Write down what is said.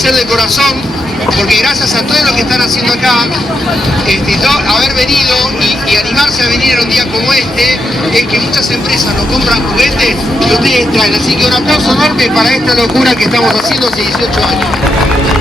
agradecer de corazón, porque gracias a todo lo que están haciendo acá, haber venido y animarse a venir en un día como este, es que muchas empresas nos compran juguetes que ustedes traen. Así que un aplauso enorme para esta locura que estamos haciendo hace 18 años.